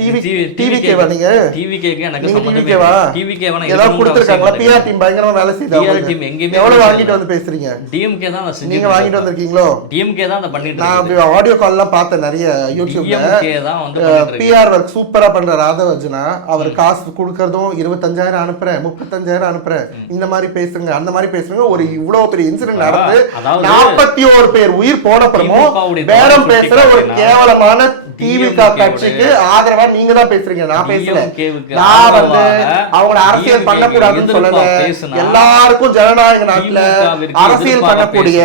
டிவிகே வாங்க, டிவிகேக்கு எனக்கு சம்பந்தமே இல்ல. டிவிகே வாங்க ஏதாவது கொடுத்திருக்காங்களா? பிஆர் டீம் பயங்கரமா வேலை செய்யுது. பிஆர் டீம் எங்கேயுமே எவ்வளவு வாங்கிட்டு வந்து பேசுறீங்க? டிஎம்கே தான் செஞ்சு. நீங்க வாங்கிட்டு வந்திருக்கீங்களோ? டிஎம்கே தான் அத பண்ணிட்டு இருக்கு. நான் ஆடியோ கால் எல்லாம் பார்த்தேன் நிறைய யூடியூப்ல. டிஎம்கே தான் வந்து பண்ணிட்டு இருக்கு. பிஆர் வர்க் சூப்பரா பண்ற ராதவஜனா. அவர் காசு கொடுக்கறதும் 25,000 அனுப்புறேன், 35,000 அனுப்புறேன், இந்த மாதிரி பேசுங்க, அந்த மாதிரி பேசுங்க. ஒரு இவ்வளவு பெரிய இன்சிடென்ட் நடந்து 41 பேர் உயிர் போனப்புறமும் பேரம் பேசுற ஒரு கேவலமான திமுக கட்சிக்கு ஆதரவா நீங்க தான் பேசுறீங்க. நான் பேசல. நான் வந்து அவங்க அரசியல் பண்ணக்கூடாதுன்னு சொல்லல. எல்லாருக்கும் ஜனநாயக நாட்டுல அரசியல் பண்ணக்கூடிய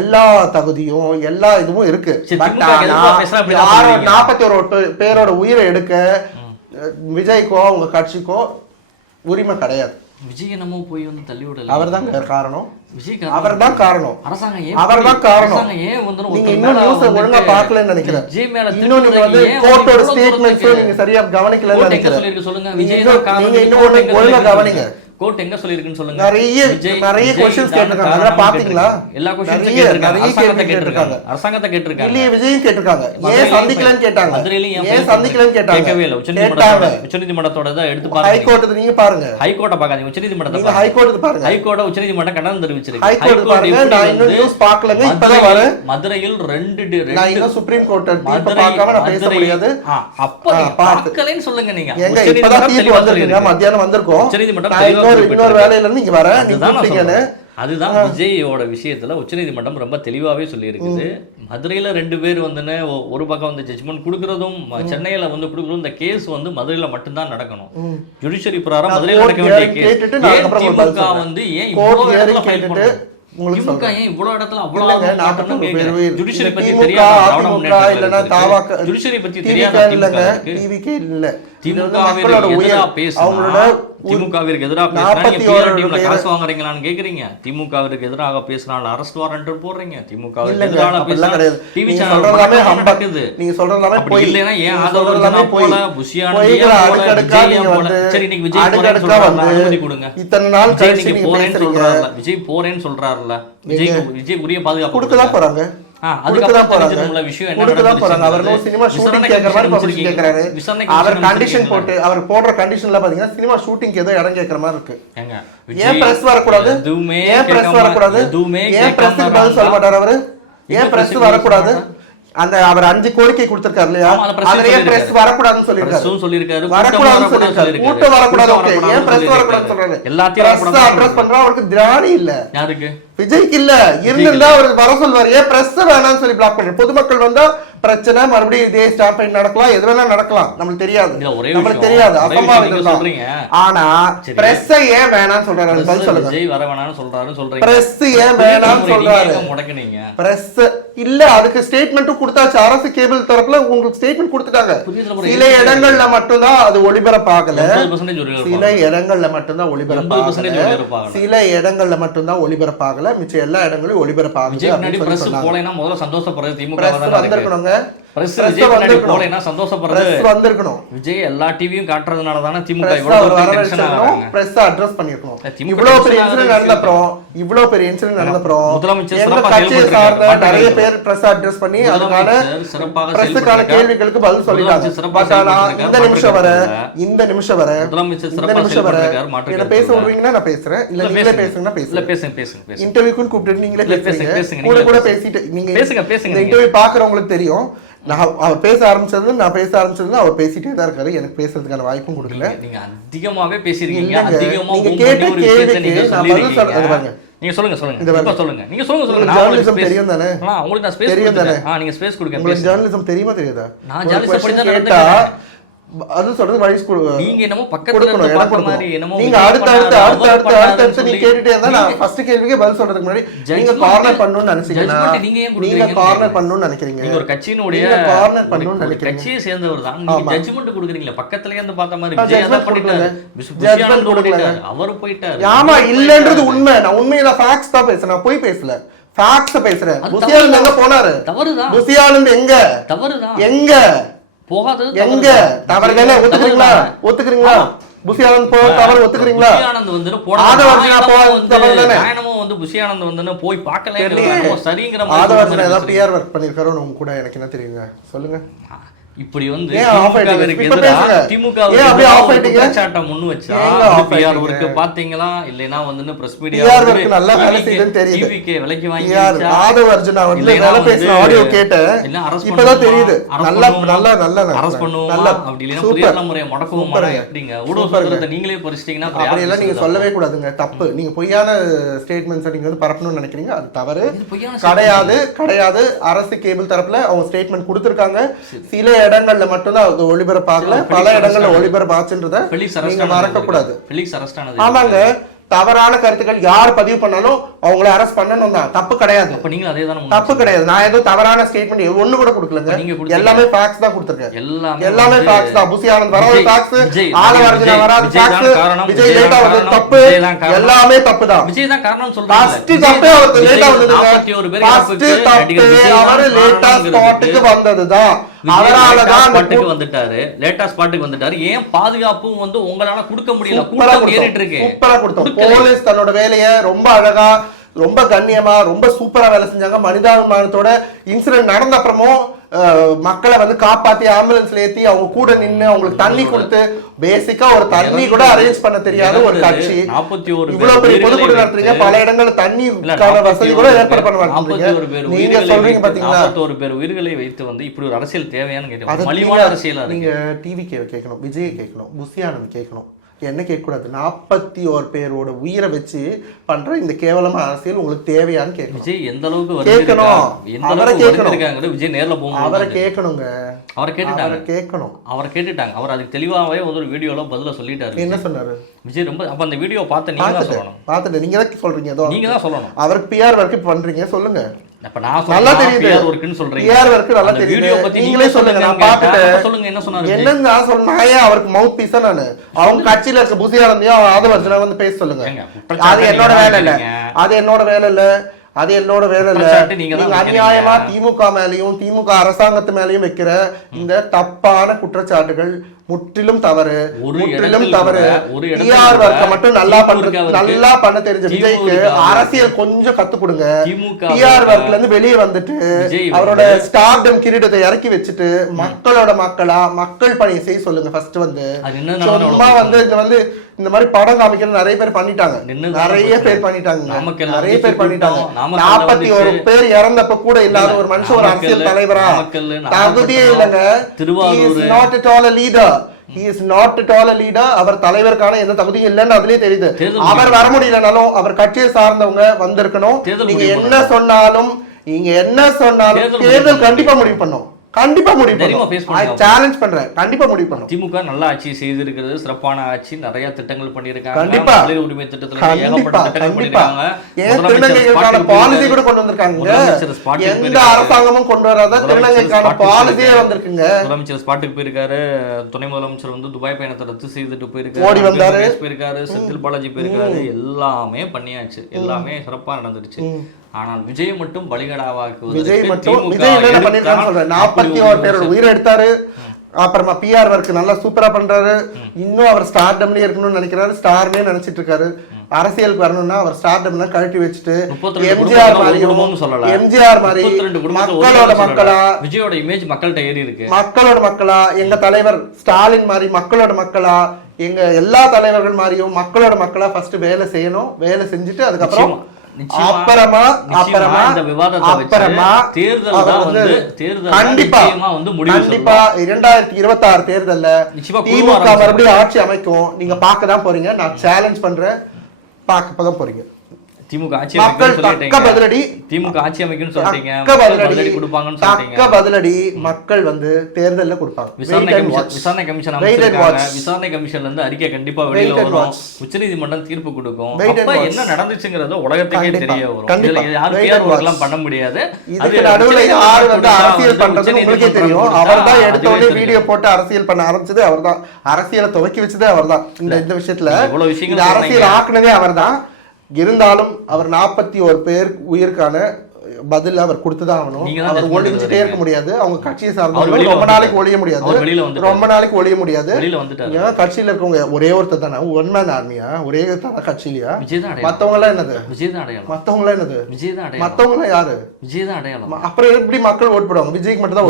எல்லா தகுதியும் எல்லா இதுவும் இருக்கு. பட் யாரோ 41 பேரோட உயிரை எடுக்க விஜய்க்கோ உங்க கட்சிக்கோ உரிமை கிடையாது. விஜய் என்னமோ போய் வந்து தள்ளி விடல. அவர் தான் காரணம். விஜய் அவர் தான் காரணம். அரசாங்கம் ஏன் அவர் தான் காரணம். ஏன் வந்து நீங்க இன்னும் நியூஸ் ஒழுங்கா பார்க்கலன்னு நினைக்கிறேன். இன்னும் நீங்க வந்து கோர்ட்டோட ஸ்டேட்மெண்ட்ஸ் நீங்க சரியா கவனிக்கலன்னு நினைக்கிறேன். சொல்லுங்க விஜய் தான் காரணம். நீங்க இன்னும் ஒழுங்கா கவனிங்க. கோர்ட் எங்க சொல்லிருக்குன்னு சொல்லுங்க. நிறைய क्वेश्चंस கேட்டிருக்காங்க. அதெல்லாம் பாத்தீங்களா? எல்லா क्वेश्चंस கேட்டிருக்காங்க. அரசாங்கத்தை கேட்டிருக்காங்க. அரசாங்கத்தை கேட்டிருக்காங்க. இல்லையே விஜயும் கேட்டிருக்காங்க. ஏன் சந்திக்கலன்னு கேட்டாங்க. மதுரையில ஏன் சந்திக்கலன்னு கேட்டாங்க. கேட்கவே இல்ல. உச்சநீதிமன்றத்தோட தான் எடுத்து பாருங்க. ஹை கோர்ட் நீங்க பாருங்க. ஹை கோர்ட்ட பார்க்காதீங்க, உச்சநீதிமன்றத்தை பாருங்க. ஹை கோர்ட் பாருங்க. ஹை கோர்ட் உச்சநீதிமன்றம் கண்டனம் தெரிவிச்சிருக்கு. ஹை கோர்ட் பாருங்க. நான் இன்னும் நியூஸ் பார்க்கலங்க. இப்பதான் வரேன். மதுரையில் ரெண்டு நான் இன்னும் சுப்ரீம் கோர்ட் தீர்ப்பு பார்க்காம நான் பேச முடியாது. அப்ப பார்க்கலன்னு சொல்லுங்க. நீங்க எங்க இப்பதான் தீர்ப்பு வந்திருக்கு. மத்தியானம் வந்திருக்கும். உச்சநீதிமன்றம் இன்னொரு வேலையில நீங்க வர அதுதான் விஜயோட விஷயத்துல உச்சநீதிமன்றம் ரொம்ப தெளிவாவே சொல்லி இருக்குது. மதுரையில 2 பேர் வந்து ஒரு பக்கம் வந்து ஜட்ஜ்மெண்ட் கொடுக்கறதும், சென்னையில வந்து கொடுக்கறதும், இந்த கேஸ் வந்து மதுரையில மட்டும்தான் நடக்கணும். ஜுடிஷியரி பிரகாரம் மதுரையில நடக்க வேண்டிய கேஸ். திமுக வந்து ஏன் இவ்வளவு இடத்துல ஃபைல் பண்ணுது? திமுக ஏன் இவ்வளவு இடத்துல அவ்வளவு ஜுடிஷியரி பத்தி தெரியாத? ஜுடிஷியரி பத்தி தெரியாத? டிவிகே இல்ல. திமுகவிற்கு எதிராக பேசுனா, திமுகவிற்கு எதிராக பேசுனா நீங்க பிஆர் டீம்ல காசு வாங்குறீங்களான்னு கேக்குறீங்க. திமுகவிற்கு எதிராக பேசினால அரெஸ்ட் வாரண்ட் போடுறீங்க. திமுகவிற்கு எதிராக பேசினா டிவி சேனல் நடக்குது. நீங்க சொல்றதெல்லாம் அப்படி இல்லனா ஏன் ஆதவர்ஜனா போல, புஷியானந்தி போல. சரி, இன்னைக்கு விஜய் போறேன்னு சொல்றாருல, அனுமதி கொடுங்க. இத்தனை நாள் கழிச்சு நீங்க போறேன்னு சொல்றாருல, விஜய் போறேன்னு சொல்றாருல, விஜய் உரிய பாதுகாப்பு கொடுக்க தான் போறாங்க. அவர் கண்டிஷன் போட்டு அவர் போடுற கண்டிஷன்ல பாத்தீங்கன்னா சினிமா ஷூட்டிங் ஏதோ இடம் கேட்கற மாதிரி இருக்கு. ஏன் பிரஸ் வரக்கூடாது? ஏன் பிரஸ் வரக்கூடாது? ஏன் பிரஸ்க்கு பதில் சொல்ல மாட்டாரு அவரு? ஏன் பிரஸ் வரக்கூடாது? அந்த அவர் 5 கோரிக்கை கொடுத்திருக்காரு இல்லையா? அதுலயே பிரஸ் வரக்கூடாதுன்னு சொல்லிருக்காரு. வரக்கூடாதுன்னு சொல்லிருக்காரு. கூட்டம் வரக்கூடாது. ஓகே, ஏன் பிரஸ் வரக்கூடாதுன்னு சொல்றாரு? எல்லாத்தையும் அட்ரஸ் பண்றா. அவருக்கு திராணி இல்ல. யாருக்கு? விஜய்க்கு இல்ல. இருந்தா அவர் வர சொல்வார். ஏன் பிரஸ் வேணாம்னு சொல்லி பிளாக் பண்ற? பொதுமக்கள் வந்தா பிரச்சனை, மறுபடியும் இதே ஸ்டாம்பைன் நடக்கலாம், எது வேணா நடக்கலாம், நம்மளுக்கு தெரியாது. நம்மளுக்கு தெரியாது. அசம்பாவிதம். ஆனா பிரஸ் ஏன் வேணாம்னு சொல்றாரு? பதில் சொல்லுங்க. விஜய் வர வேணாம்னு சொல்றாரு. பிரஸ் ஏன் வேணாம்னு சொல்றாரு? பிரஸ் இல்ல. அதுக்கு ஸ்டேட்மெண்ட்டும் கொடுத்தாச்சு. அரசு கேபிள் தரப்புல உங்களுக்கு ஸ்டேட்மெண்ட் கொடுத்துட்டாங்க. சில இடங்கள்ல மட்டும்தான் அது ஒளிபரப்பாகல. சில இடங்கள்ல மட்டும்தான் ஒளிபரப்பாகல. சில இடங்கள்ல மட்டும்தான் ஒளிபரப்பாகல. மிச்ச எல்லா இடங்களும் ஒளிபரப்பாகுது. விஜய் எல்லா டிவியும் காட்டுறதுனால தானே திமுக இவ்வளவு பெரிய இன்சிடென்ட் நடந்தப்புறம் நிறைய பேர் பிரஸ் அட்ரஸ் பண்ணி அதுக்கான பிரஸ்ஸுக்கான கேள்விகளுக்கு பதில் சொல்லிட்டாங்க. இந்த நிமிஷம் வர என்ன பேச விடுவீங்கன்னா நான் பேசுறேன். இல்ல நீங்களே பேசுங்கன்னா பேசுங்க. இன்டர்வியூக்கு கூப்பிட்டு நீங்களே பேசுங்க. கூட பேசிட்டு நீங்க இந்த இன்டர்வியூ பாக்குறவங்களுக்கு தெரியும். அவர் பேச ஆரம்பிச்சது நான் பேச ஆரம்பிச்சது அவர் பேசிட்டே தான் இருக்காரு. எனக்கு பேசுறதுக்கான வாய்ப்பும் கொடுக்கல. நீங்க அதிகமாவே பேசிருக்கீங்க. நீங்க கேட்ட கேள்விக்கு நான் பதில் சொல்றது பாருங்க. நீங்க சொல்லுங்க இப்ப சொல்லுங்க நீங்க சொல்லுங்க ஜேர்னலிசம் தெரியும் தானே? உங்களுக்கு நான் ஸ்பேஸ் தெரியும் தானே? நீங்க ஸ்பேஸ் கொடுங்க. உங்களுக்கு ஜேர்னலிசம் தெரியுமா தெரியாதா? நான் ஜேர்னலிசம் படி தான் கேட்டா அது சொல்றது வழி நீங்க என்னமோ பக்கத்துல இருந்து பார்த்த மாதிரி என்னமோ நீங்க அடுத்து நீ கேட்டுட்டே இருந்தா நான் ஃபர்ஸ்ட் கேள்விக்கே பதில் சொல்றதுக்கு முன்னாடி நீங்க கார்னர் பண்ணனும்னு நினைச்சீங்கன்னா நீங்க கார்னர் பண்ணனும்னு நினைக்கிறீங்க. நீங்க ஒரு கட்சியினுடைய கார்னர் பண்ணனும்னு நினைக்கிறீங்க. கட்சியை சேர்ந்தவர் தான். நீங்க ஜட்ஜ்மென்ட் கொடுக்குறீங்களா? பக்கத்துல இருந்து பார்த்த மாதிரி விஜய் தான் பண்ணிட்டாரு. ஜட்ஜ்மென்ட் கொடுத்தாரு. அவர் போயிட்டாரு. ஆமா இல்லன்றது உண்மை. நான் உண்மையில ஃபேக்ட்ஸ் தான் பேசுறேன். நான் போய் பேசல. ஃபேக்ட்ஸ் பேசுறேன். புசியானந்த் எங்க போனாரு? தவறுதான். புசியானந்த் எங்க? தவறுதான். எங்க போகாதது எங்க தவறுகளே ஒத்துக்கிறீங்களா? புசியானந்த் போ தவறு ஒத்துக்கிறீங்களா? புசியானந்த் வந்து புசியானந்த் வந்து போய் பார்க்கல சரிங்கிற மாதிரி ஆதவர்ஜனா ஏதாவது பிஆர் வர்க் பண்ணிருக்காரோன்னு உங்க கூட எனக்கு என்ன தெரியுங்க சொல்லுங்க. இப்படி வந்து திமுக குற்றச்சாட்டை முன் வச்சா பிஆர் ஒர்க் பாத்தீங்களா இல்லைன்னா வந்து பிரஸ் மீடியா நல்லா வேலை செய்யுதுன்னு தெரியுது. டிவிகே விலைக்கு வாங்கி ஆதவர்ஜனா வந்து வேலை பேசுற ஆடியோ கேட்டேன். இப்பதான் தெரியுது. நல்லா அரெஸ்ட் பண்ணுவோம் அப்படி இல்லைன்னா புதிய தலைமுறையை முடக்குவோம். எப்படிங்க ஊடக சுதந்திரத்தை நீங்களே பறிச்சிட்டீங்கன்னா அப்படி எல்லாம் நீங்க சொல்லவே கூடாதுங்க. தப்பு. நீங்க பொய்யான ஸ்டேட்மெண்ட்ஸ் நீங்க வந்து பரப்பணும்னு நினைக்கிறீங்க. அது தவறு. கிடையாது. அரசு கேபிள் தரப்புல அவங்க ஸ்டேட்மெண்ட் கொடுத்திருக்காங்க. சில இடங்கள்ல மட்டும்தான் ஒளிபரப்பாகல, பல இடங்கள்ல ஒளிபரப்பாச்சுன்றத நீங்க மறக்க கூடாது. ஆமாங்க, தவறான கருத்துக்கள் யார் பதிவு பண்ணாலும் அவங்கள அரெஸ்ட் பண்ணணும் தான். தப்பு கிடையாது. தப்பு கிடையாது. நான் ஏதோ தவறான ஸ்டேட்மெண்ட் ஒண்ணு கூட கொடுக்கலங்க. எல்லாமே ஃபேக்ட்ஸ் தான் கொடுத்திருக்கேன். எல்லாமே ஃபேக்ட்ஸ் தான். புசியானந்த் வராது ஃபேக்ட்ஸ், ஆதவர்ஜனா வராது ஃபேக்ட்ஸ், விஜய் லேட்டா வந்தது தப்பு, எல்லாமே தப்பு தான். விஜய் தான் காரணம் சொல்றாங்க. ஃபர்ஸ்ட் தப்பு அவர் லேட்டா வந்தது. 41 பேர் அவர் லேட்டா ஸ்பாட்டுக்கு வந்ததுதான். அவராலதான் ஸ்பாட்டுக்கு வந்துட்டாரு. லேட்டா ஸ்பாட்டுக்கு வந்துட்டாரு. ஏன் பாதுகாப்பும் வந்து உங்களால கொடுக்க முடியல? கூட்டம் ஏறிட்டு இருக்கு. சூப்பரா கொடுத்தோம். போலீஸ் தன்னோட வேலையை ரொம்ப அழகா, ரொம்ப கண்ணியமா, ரொம்ப சூப்பரா வேலை செஞ்சாங்க. மனிதாபிமானத்தோட இன்சிடென்ட் நடந்த அப்புறமும் மக்களை வந்து காப்பாத்தி ஆம்புலன்ஸ்ல ஏத்தி அவங்க கூட நின்று அவங்களுக்கு தண்ணி கொடுத்து, பேசிக்கா ஒரு தண்ணி கூட அரேஞ்ச் பண்ண தெரியாத ஒரு கட்சி. 41 இவ்வளவு பெரிய பொதுக்கூட்டம் நடத்துறீங்க, பல இடங்கள்ல தண்ணி வசதி கூட ஏற்பாடு பண்ண மாட்டீங்க. நீங்க சொல்றீங்க பாத்தீங்களா, 41 பேர் உயிர்களை வைத்து வந்து இப்படி ஒரு அரசியல் தேவையான்னு கேட்டீங்க. மலிவான அரசியல். நீங்க டிவி கேட்கணும், விஜய் கேட்கணும், புசியானந்த் கேட்கணும், என்ன கேட்கக்கூடாது. 41 பேரோட உயிரை வச்சு பண்ற இந்த கேவலமான அரசியல் உங்களுக்கு தேவையான்னு கேட்கணும். விஜய் எந்த அளவுக்கு கேட்கணும், அவரை கேட்கணும். விஜய் நேர்ல போகும், அவரை கேட்கணுங்க. அவரை கேட்கணும். அவரை கேட்டுட்டாங்க. அவர் அதுக்கு தெளிவாகவே ஒரு வீடியோல பதில சொல்லிட்டாரு. என்ன சொன்னாரு விஜய்? ரொம்ப அப்ப அந்த வீடியோ பார்த்து நீங்க தான் சொல்லணும். பார்த்துட்டு நீங்க தான் சொல்றீங்க, நீங்க தான் சொல்லணும். அவருக்கு பிஆர் வர்க் பண்றீங்க, சொல்லுங்க. அப்ப நான் நல்லா தெரியுது பிஆர் வர்க்னு சொல்றீங்க. பிஆர் வர்க் நல்லா தெரியுது. வீடியோ பத்தி நீங்களே சொல்லுங்க, நான் பார்த்துட்டேன். சொல்லுங்க என்ன சொன்னாரு? என்னன்னு நான் சொல்றேன். அவருக்கு மவுத் பீஸா நானு. அவங்க கட்சியில இருக்க புசியானந்தையும் ஆதவர்ஜனா வந்து பேச சொல்லுங்க. அது என்னோட வேலை இல்ல. அது என்னோட வேலை இல்ல. நீங்க அநியாயமா திமுக மேலயும் திமுக அரசாங்கத்து மேலயும் வைக்கிற இந்த தப்பான குற்றச்சாட்டுகள் முற்றிலும் தவறு, முற்றிலும் தவறு. பிஆர் வர்க்க மட்டும் நல்லா பண்ண தெரிஞ்ச விஜய்க்கு அரசியல் கொஞ்சம் கத்து கொடுங்க. பிஆர் வர்க்ல இருந்து வெளியே வந்துட்டு அவரோட ஸ்டார்டம் கிரீடத்தை இறக்கி வச்சுட்டு மக்களோட மக்கள் பணியை செய்ய சொல்லுங்க. ஃபர்ஸ்ட் வந்து சும்மா வந்து இந்த மாதிரி படம் காமிக்கிறது நிறைய பேர் பண்ணிட்டாங்க. 41 பேர் இறந்தப்ப கூட இல்லாத ஒரு மனுஷன் ஒரு அரசியல் தலைவரா? தகுதியே இல்லைங்க. He is not at all a leader. அவர் தலைவருக்கான எந்த தகுதியும் இல்லைன்னு அதுலயே தெரியுது. அவர் வர முடியலனாலும் அவர் கட்சியை சார்ந்தவங்க வந்திருக்கணும். நீங்க என்ன சொன்னாலும் தேர்தல் கண்டிப்பா முடிவு பண்ணும். கண்டிப்பா முடிவு பண்ணும். சேலஞ்ச் பண்றேன். கண்டிப்பா முடிவு பண்ணும். திமுக நல்ல ஆட்சி செய்திருக்கிறது, சிறப்பான ஆட்சி, நிறைய திட்டங்கள் பண்ணிருக்காங்க. கண்டிப்பா மகளிர் உரிமை திட்டத்துல ஏகப்பட்ட திட்டங்கள் பண்ணிருக்காங்க. திருநங்கைக்கான பாலிசி கூட கொண்டு வந்திருக்காங்க. எந்த அரசாங்கமும் கொண்டு வராத திருநங்கைக்கான பாலிசியே வந்திருக்குங்க. முதலமைச்சர் ஸ்பாட்டுக்கு போயிருக்காரு. துணை முதலமைச்சர் வந்து துபாய் பயணத்தை ரத்து செய்துட்டு போயிருக்காரு. ஓடி வந்தாரு, போயிருக்காரு. செந்தில் பாலாஜி போயிருக்காரு. எல்லாமே பண்ணியாச்சு, எல்லாமே சிறப்பா நடந்துருச்சு. ஆனால் விஜய் மட்டும் பலிகடாவாக்குவது. விஜய் என்ன பண்ணிருக்கான்னு சொல்றேன். 41 பேரோட உயிரை எடுத்தாரு. அப்புறமா பிஆர் வர்க் நல்லா சூப்பரா பண்றாரு. இன்னும் அவர் ஸ்டார்டம்லயே இருக்கணும்னு நினைக்கிறாரு. ஸ்டார்னே நினைச்சிட்டு இருக்காரு. அரசியலுக்கு வரணும்னா அவர் ஸ்டார்டம்ல கழட்டி வச்சுட்டு எம்ஜிஆர் மாதிரி மக்களோட மக்களா, விஜயோட இமேஜ் மக்கள்கிட்ட ஏறி இருக்கு. மக்களோட மக்களா, எங்க தலைவர் ஸ்டாலின் மாதிரி மக்களோட மக்களா, எங்க எல்லா தலைவர்கள் மாதிரியும் மக்களோட மக்களா ஃபர்ஸ்ட் வேலை செய்யணும். வேலை செஞ்சுட்டு அதுக்கப்புறம் கண்டிப்பா 2026 தேர்தல்ல திமுக மறுபடியும் ஆட்சி அமைக்கும். நீங்க பார்க்கதான் போறீங்க. நான் சேலஞ்ச் பண்றேன், பார்க்கதான் போறீங்க. திமுக ஆட்சி மக்கள் அமைக்கும்னு தக்க சொல்லிட்டீங்க. பதிலடி திமுக ஆட்சி அமைக்கும்னு சொல்லிட்டீங்க. தக்க மக்கள் பதிலடி பதிலடி கொடுப்பாங்கன்னு தக்க சொல்லிட்டீங்க. பதிலடி மக்கள் வந்து தேர்தல்ல கொடுப்பாங்க. விசாரணை Wait and கமிஷன் watch. விசாரணை கமிஷன் Wait and அமைச்சிருக்காங்க. watch. விசாரணை கமிஷன்ல இருந்து அறிக்கை கண்டிப்பா வெளியில Wait and வரும். watch. உச்சநீதிமன்றம் தீர்ப்பு கொடுக்கும். Wait and அப்ப watch. என்ன நடந்துச்சுங்கிறது உலகத்துக்கே கண்டிப்பா. தெரிய வரும். கண்டிப்பா. இதுல யாரும் Wait and PR watch. ஒர்க்லாம் பண்ண முடியாது. இதுக்கு நடுவுல யார் வந்து அரசியல் பண்றது உங்களுக்கே தெரியும். அவர்தான் எடுத்த உடனே வீடியோ போட்டு அரசியல் பண்ண ஆரம்பிச்சது அவர்தான். அரசியலை துவக்கி வச்சதே அவர்தான். இந்த விஷயத்துல இவ்வளவு விஷயங்கள் இந்த அரசியல் ஆக்குனதே அவர்தான். இருந்தாலும் அவர் 41 பேர் உயிருக்கான பதில் அவர் கொடுத்துதான் ஆகணும். அவர் ஒளிஞ்சிட்டே இருக்க முடியாது. அவங்க கட்சியை சார்ந்தவங்க ரொம்ப நாளைக்கு ஒழிய முடியாது. ரொம்ப நாளைக்கு ஒழிய முடியாது. ஏன் கட்சியில இருக்கவங்க ஒரே ஒருத்தர் தானே ஒன் மேன் ஆர்மியா? ஒரே கட்சியிலயா? மத்தவங்க எல்லாம் என்னது? மத்தவங்க எல்லாம் என்னது? மத்தவங்க எல்லாம் யாரு? அப்புறம் எப்படி மக்கள் ஓட்டு போடுவாங்க? விஜய்க்கு மட்டும் தான்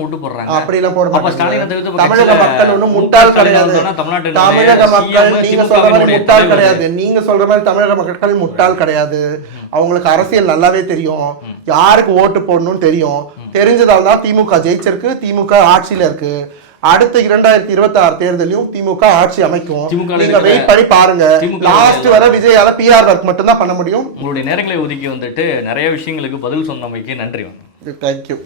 ஓட்டு போடுவாங்க. அப்படி எல்லாம் போட மாட்டாங்க. தமிழக மக்கள் ஒன்னும் முட்டாள் கிடையாது. தமிழக மக்கள் நீங்க சொல்ற மாதிரி முட்டாள் கிடையாது. நீங்க சொல்ற மாதிரி தமிழக மக்கள் முட்டாள் கிடையாது. அவங்களுக்கு அரசியல் நல்லாவே தெரியும். யாருக்கு ஓட்டு போடணும்னு தெரியும். தெரிஞ்சதால தான் திமுக ஜெயிச்சிருக்கு. திமுக ஆட்சியில இருக்கு. அடுத்த 2026 தேர்தலையும் திமுக ஆட்சி அமைக்கும். நீங்க வெயிட் பண்ணி பாருங்க. லாஸ்ட் வர விஜயால பிஆர் ஒர்க் மட்டும் தான் பண்ண முடியும். உங்களுடைய நேரங்களை ஒதுக்கி வந்துட்டு நிறைய விஷயங்களுக்கு பதில் சொன்னமைக்கு நன்றி. தேங்க்யூ.